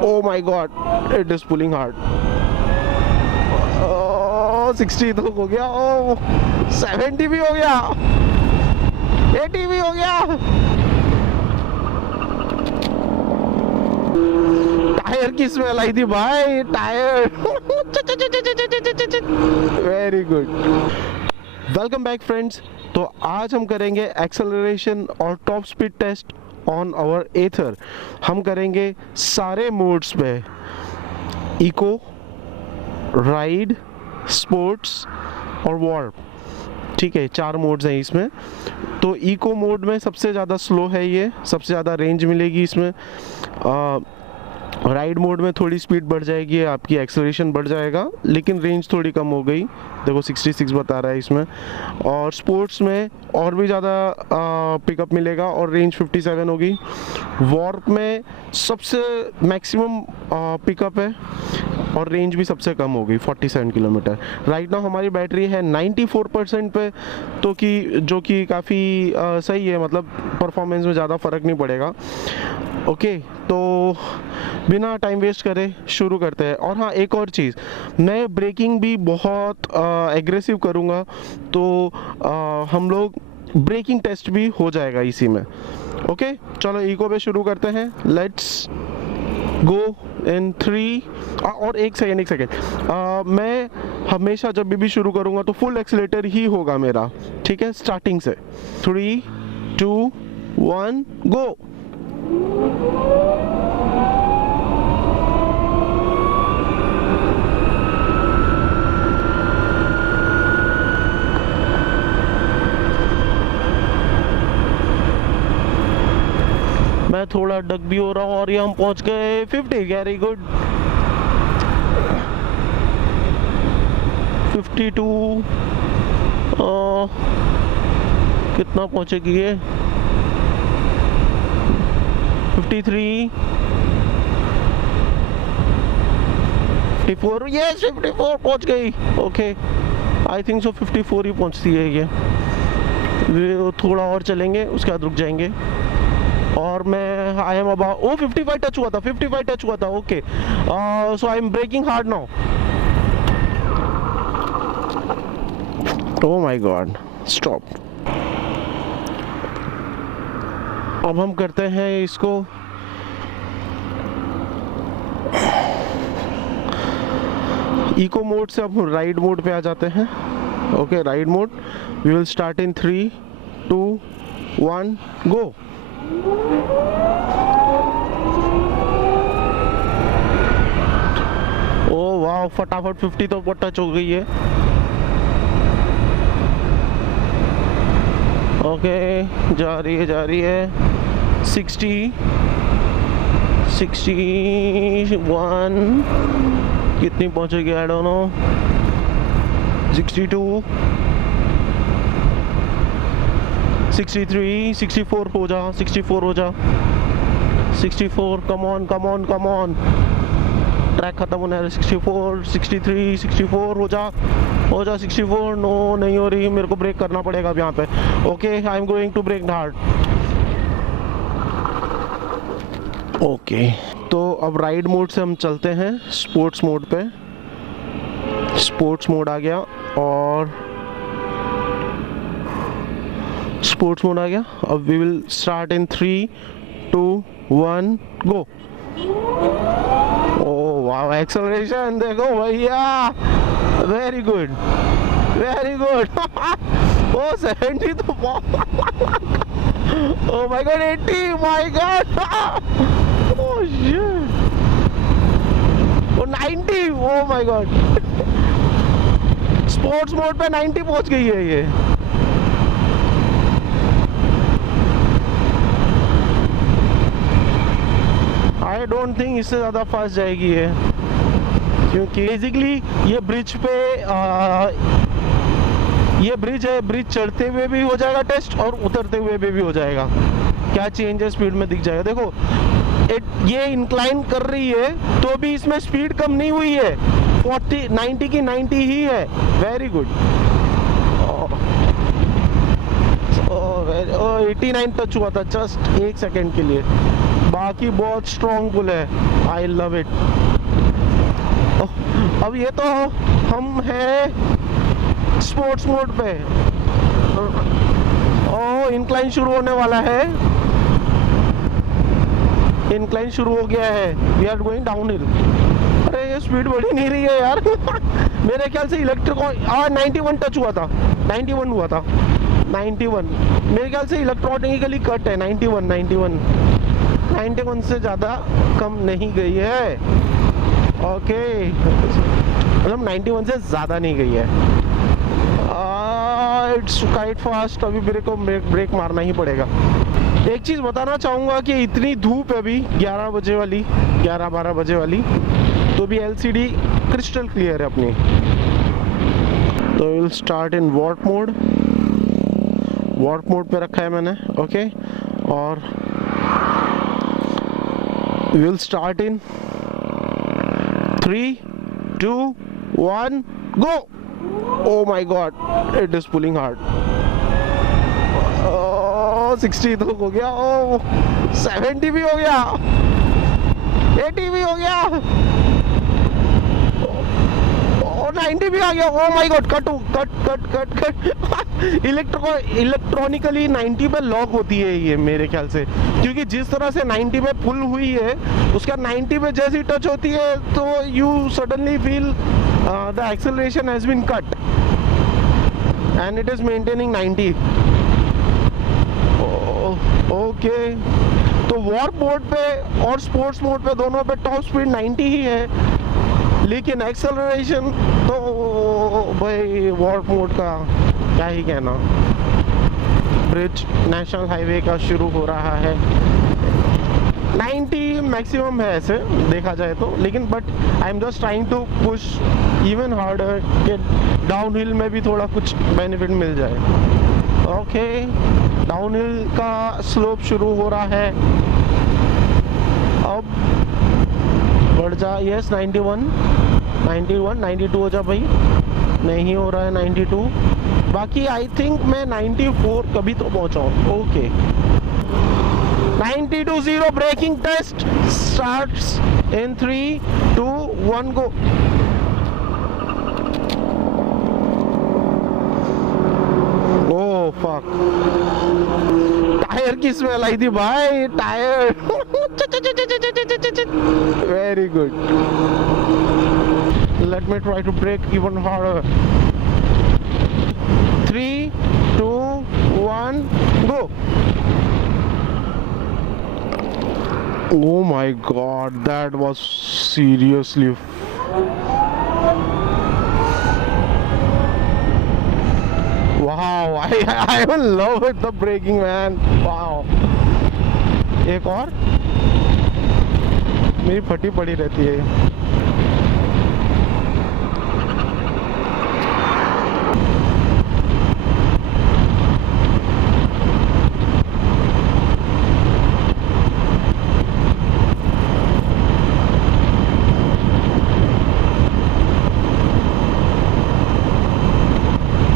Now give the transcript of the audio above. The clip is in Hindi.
Oh my God, it is pulling hard. 60 तो हो गया, 70 भी हो गया, 80 भी हो गया। टायर की स्मेल आई थी भाई, tyre. Very good. Welcome back friends. तो आज हम करेंगे एक्सेलरेशन और top speed test on our Ather. हम करेंगे सारे मोड्स पे, इको, राइड, स्पोर्ट्स और वॉर्प। ठीक है, 4 मोड्स हैं इसमें। तो इको मोड में सबसे ज़्यादा स्लो है ये, सबसे ज़्यादा रेंज मिलेगी इसमें। राइड मोड में थोड़ी स्पीड बढ़ जाएगी, आपकी एक्सेलरेशन बढ़ जाएगा, लेकिन रेंज थोड़ी कम हो गई, देखो 66 बता रहा है इसमें। और स्पोर्ट्स में और भी ज़्यादा पिकअप मिलेगा और रेंज 57 होगी। वॉर्प में सबसे मैक्सिमम पिकअप है और रेंज भी सबसे कम होगी, 47 किलोमीटर। राइट नाउ हमारी बैटरी है 94% पे, तो जो कि काफ़ी सही है, मतलब परफॉर्मेंस में ज़्यादा फ़र्क नहीं पड़ेगा। ओके, तो बिना टाइम वेस्ट करे शुरू करते हैं। और हाँ, एक और चीज़, मैं ब्रेकिंग भी बहुत एग्रेसिव करूँगा, तो हम लोग ब्रेकिंग टेस्ट भी हो जाएगा इसी में। ओके, चलो इको पे शुरू करते हैं। लेट्स गो इन 3 और एक सेकेंड। मैं हमेशा जब भी शुरू करूँगा तो फुल एक्सीलेटर ही होगा मेरा, ठीक है, स्टार्टिंग से। 3, 2, 1 गो। मैं थोड़ा डक भी हो रहा हूँ और ये हम पहुंच गए 50। Very good. 52 कितना पहुंचेगी ये? 53, 54, यस 54 पहुंच गई। ओके, आई थिंक सो 54 ही पहुंचती है ये। थोड़ा और चलेंगे, उसके बाद रुक जाएंगे। और मैं आई एम अबाउट 55 टच हुआ था, 55 टच हुआ था। Okay, so I am braking hard now. Oh my god, stop. अब हम करते हैं इसको इको मोड से, अब राइड मोड पे आ जाते हैं। Okay, ride mode, we will start in 3, 2, 1 go. ओ वाह, फटाफट 50 तो टच हो गई है। ओके, जा रही है 60, 61, कितनी पहुंचेगी आई डोंट नो। 62, 63, 64 हो जा, 64 हो जा, 64, कम ऑन। ट्रैक खत्म होने वाला। 64, 63, 64 हो जा 64। नो, नहीं हो रही, मेरे को ब्रेक करना पड़ेगा अब यहाँ पे। Okay, I am going to brake hard. Okay, तो अब राइड मोड से हम चलते हैं स्पोर्ट्स मोड पे। स्पोर्ट्स मोड आ गया और स्पोर्ट्स मोड आ गया। अब we will start in 3, 2, 1 go. Oh वाह, एक्सेलरेशन देखो भैया, वेरी गुड। ओ 70 तो oh my god, 80 my god, oh shit, ओ 90, oh my god. Sports mode पे 90 पहुंच गई है ये। आई डोंट थिंक इससे ज़्यादा फास्ट जाएगी ये, क्योंकि बेसिकली ये ब्रिज पे ये ब्रिज है, ब्रिज चढ़ते हुए भी हो जाएगा टेस्ट और उतरते हुए भी हो जाएगा। क्या चेंज है स्पीड में दिख जाएगा। देखो ये इंक्लाइन कर रही है तो भी इसमें स्पीड कम नहीं हुई है, 90 की 90 ही है। Very good. 89 टच हुआ था जस्ट 1 सेकेंड के लिए। बाकी बहुत स्ट्रॉन्ग पुल है, आई लव इट। अब ये तो हम हैं स्पोर्ट्स मोड पे। ओह, इंक्लाइन शुरू होने वाला है, इंक्लाइन शुरू हो गया है, we are going downhill. अरे ये स्पीड बढ़ी नहीं रही है यार। मेरे ख्याल से इलेक्ट्रिक 91 टच हुआ था, 91 हुआ था, 91 मेरे ख्याल से इलेक्ट्रॉनिकली कट है। 91 से ज़्यादा कम नहीं गई है। ओके, मतलब 91 से ज़्यादा नहीं गई है। It's quite fast. अभी मेरे को ब्रेक मारना ही पड़ेगा। एक चीज़ बताना चाहूँगा कि इतनी धूप है अभी 11 बजे वाली, 11-12 बजे वाली, तो भी LCD क्रिस्टल क्लियर है अपनी। तो will start in warp mode, warp mode पे रखा है मैंने। ओके, और will start in 3, 2, 1 go. Oh my God, it is pulling hard. 60 तो हो गया, 70 भी हो गया, 80 भी हो गया, 90 भी आ गया। Oh my God, cut. Electronically 90 पे लॉक होती है ये मेरे ख्याल से, क्योंकि जिस तरह से 90 पे पुल हुई है, उसका 90 पे जैसी टच होती है तो you suddenly feel the acceleration has been cut and it is maintaining 90. Okay, तो वॉर्प मोड पे और स्पोर्ट्स मोड पे दोनों पे टॉप स्पीड 90 ही है, लेकिन एक्सेलरेशन तो भाई वॉर्प मोड का क्या ही कहना। ब्रिज नेशनल हाईवे का शुरू हो रहा है, 90 मैक्सिमम है ऐसे देखा जाए तो, लेकिन but I am just trying to push even harder कि डाउन हिल में भी थोड़ा कुछ बेनिफिट मिल जाए। ओके, डाउन हिल का स्लोप शुरू हो रहा है, अब बढ़ जा। यस, 91, 92 हो जा भाई, नहीं हो रहा है 92, बाकी आई थिंक मैं 94 कभी तो पहुंचाऊं। Okay, 90-0 braking test starts in 3, 2, 1 go. Oh fuck, tyre की स्मेल आई थी भाई, tyre. Very good. Let me try to brake even harder. 3, 2, 1 go. Oh my God, that was seriously wow. I will love it, the braking man. Wow. एक और मेरी फटी पड़ी रहती है।